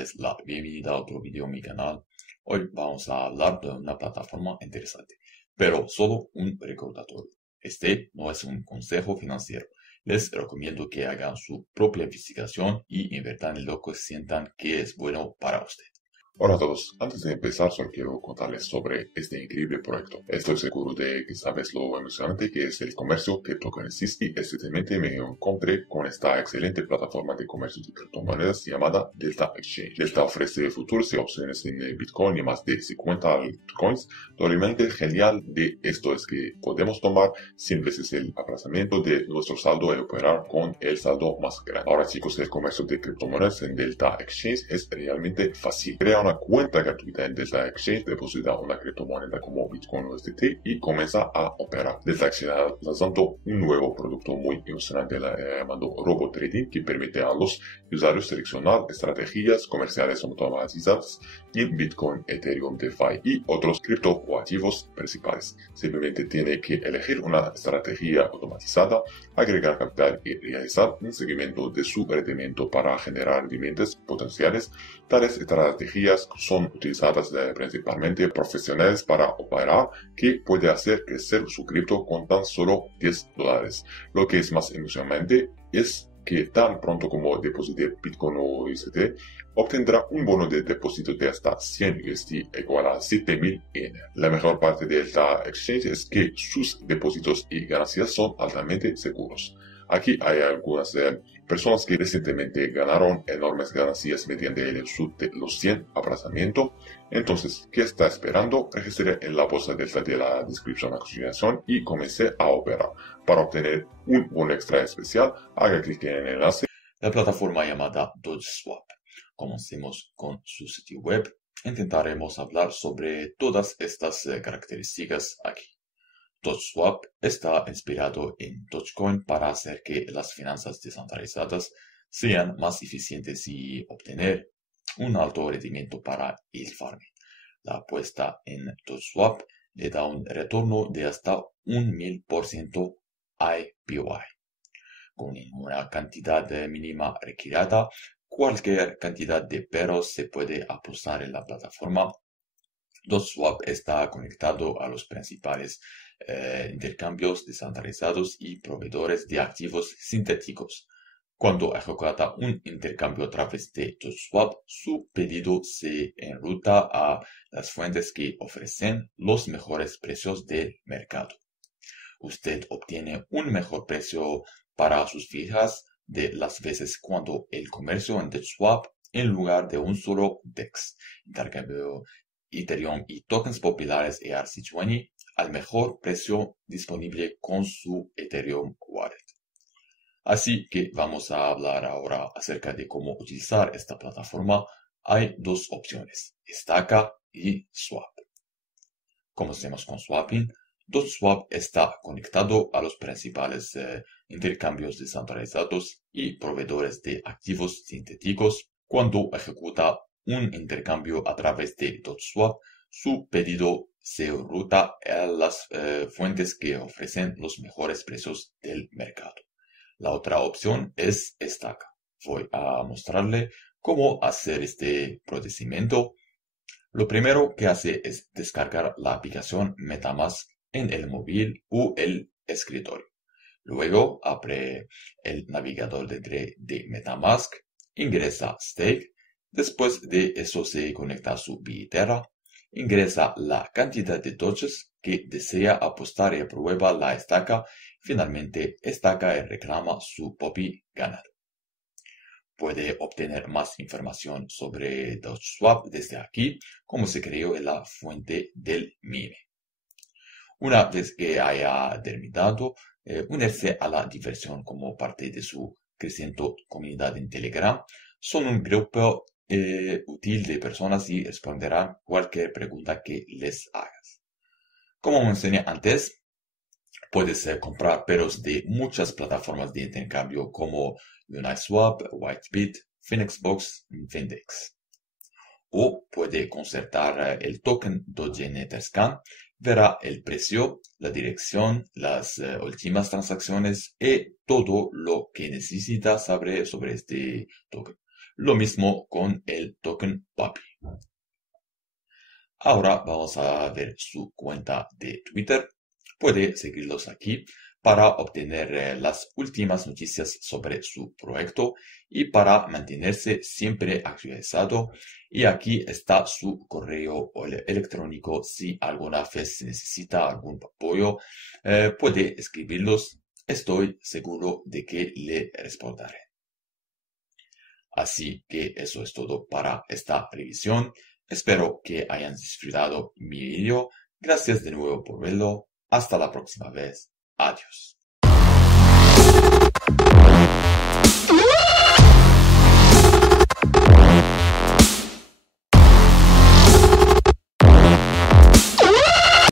darles la bienvenida a otro video en mi canal. Hoy vamos a hablar de una plataforma interesante, pero solo un recordatorio. Este no es un consejo financiero. Les recomiendo que hagan su propia investigación y inviertan en lo que sientan que es bueno para usted. Hola a todos, antes de empezar solo quiero contarles sobre este increíble proyecto. Estoy seguro de que sabes lo emocionante que es el comercio cryptocurrencies y recientemente me encontré con esta excelente plataforma de comercio de criptomonedas llamada Delta Exchange. Delta ofrece futuros y opciones en Bitcoin y más de 50 altcoins. Lo realmente genial de esto es que podemos tomar 100 veces el aplazamiento de nuestro saldo y operar con el saldo más grande. Ahora chicos, el comercio de criptomonedas en Delta Exchange es realmente fácil. Crea una cuenta gratuita en Delta Exchange, deposita una criptomoneda como Bitcoin o USDT y comienza a operar. Delta Exchange ha lanzado un nuevo producto muy emocionante llamado Robo Trading, que permite a los usuarios seleccionar estrategias comerciales automatizadas en Bitcoin, Ethereum, DeFi y otros criptoactivos principales. Simplemente tiene que elegir una estrategia automatizada, agregar capital y realizar un seguimiento de su rendimiento para generar rendimientos potenciales. Tales estrategias son utilizadas principalmente profesionales para operar, que puede hacer crecer su cripto con tan solo $10. Lo que es más emocionante es que tan pronto como deposite Bitcoin o USDT, obtendrá un bono de depósito de hasta 100 USD igual a 7.000 yen. La mejor parte de esta exchange es que sus depósitos y ganancias son altamente seguros. Aquí hay algunas personas que recientemente ganaron enormes ganancias mediante los 100 aplazamientos. Entonces, ¿qué está esperando? Registre en la bolsa Delta de la descripción a continuación y comience a operar. Para obtener un bono extra especial, haga clic en el enlace. La plataforma llamada DodgeSwap. Comencemos con su sitio web. Intentaremos hablar sobre todas estas características aquí. DodgeSwap está inspirado en Dogecoin para hacer que las finanzas descentralizadas sean más eficientes y obtener un alto rendimiento para el farming. La apuesta en DodgeSwap le da un retorno de hasta 1000% APY. Con una cantidad mínima requerida, cualquier cantidad de peros se puede apostar en la plataforma. DodgeSwap está conectado a los principales intercambios descentralizados y proveedores de activos sintéticos. Cuando ejecuta un intercambio a través de DodgeSwap, su pedido se enruta a las fuentes que ofrecen los mejores precios del mercado. Usted obtiene un mejor precio para sus fijas de las veces cuando el comercio en DodgeSwap, en lugar de un solo DEX, intercambio Ethereum y tokens populares ERC20 al mejor precio disponible con su Ethereum Wallet. Así que vamos a hablar ahora acerca de cómo utilizar esta plataforma. Hay dos opciones, estaca y swap. Comencemos con swapping. DodgeSwap está conectado a los principales intercambios descentralizados y proveedores de activos sintéticos. Cuando ejecuta un intercambio a través de DodgeSwap, su pedido se ruta a las fuentes que ofrecen los mejores precios del mercado. La otra opción es estaca. Voy a mostrarle cómo hacer este procedimiento. Lo primero que hace es descargar la aplicación MetaMask en el móvil o el escritorio. Luego abre el navegador de MetaMask, ingresa Stake. Después de eso se conecta a su billetera, ingresa la cantidad de Doges que desea apostar y aprueba la estaca. Finalmente estaca y reclama su puppy ganado. Puede obtener más información sobre DodgeSwap desde aquí, como se creó en la fuente del meme. Una vez que haya terminado, unirse a la diversión como parte de su creciente comunidad en Telegram. Son un grupo útil de personas y responderán cualquier pregunta que les hagas. Como mencioné antes, puedes comprar peros de muchas plataformas de intercambio como Uniswap, Whitebit, PhoenixBox y Findex. O puede concertar el token Dogenetherscan, verá el precio, la dirección, las últimas transacciones y todo lo que necesita saber sobre este token. Lo mismo con el token Papi. Ahora vamos a ver su cuenta de Twitter. Puede seguirlos aquí para obtener las últimas noticias sobre su proyecto y para mantenerse siempre actualizado. Y aquí está su correo electrónico. Si alguna vez necesita algún apoyo, puede escribirlos. Estoy seguro de que le responderé. Así que eso es todo para esta revisión. Espero que hayan disfrutado mi video. Gracias de nuevo por verlo. Hasta la próxima vez. Adiós.